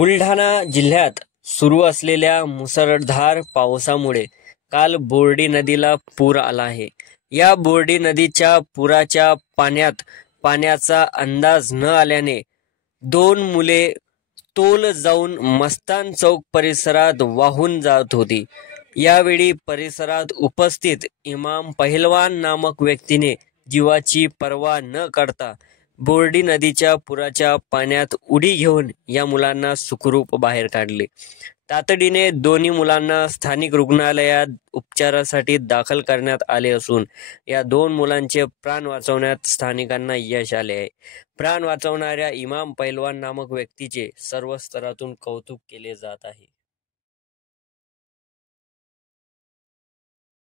बुलढाणा जिल्ह्यात सुरू असलेल्या मुसळधार पावसामुळे काल बोर्डी नदीला पूर आला आहे. या बोर्डी नदीच्या पुराच्या पाण्याचा अंदाज न आल्याने 2 मुले तोल जाऊन मस्तान चौक परिसरात वाहून जात होती. यावेळी परिसरात उपस्थित इमाम पहिलवान नामक व्यक्तीने जीवाची पर्वा न करता बोर्डी नदीच्या पुराच्या पाण्यात उडी घेऊन या मुलांना सुखरूप बाहेर काढले. तातडीने दोन्ही मुलांना स्थानिक रुग्णालयात उपचारासाठी दाखल करण्यात आले असून या 2 मुलांचे प्राण वाचवण्यात स्थानिकांना यश आले आहे. प्राण वाचवणाऱ्या इमाम पहिलवान नामक व्यक्तीचे सर्व स्तरातून कौतुक केले जात आहे.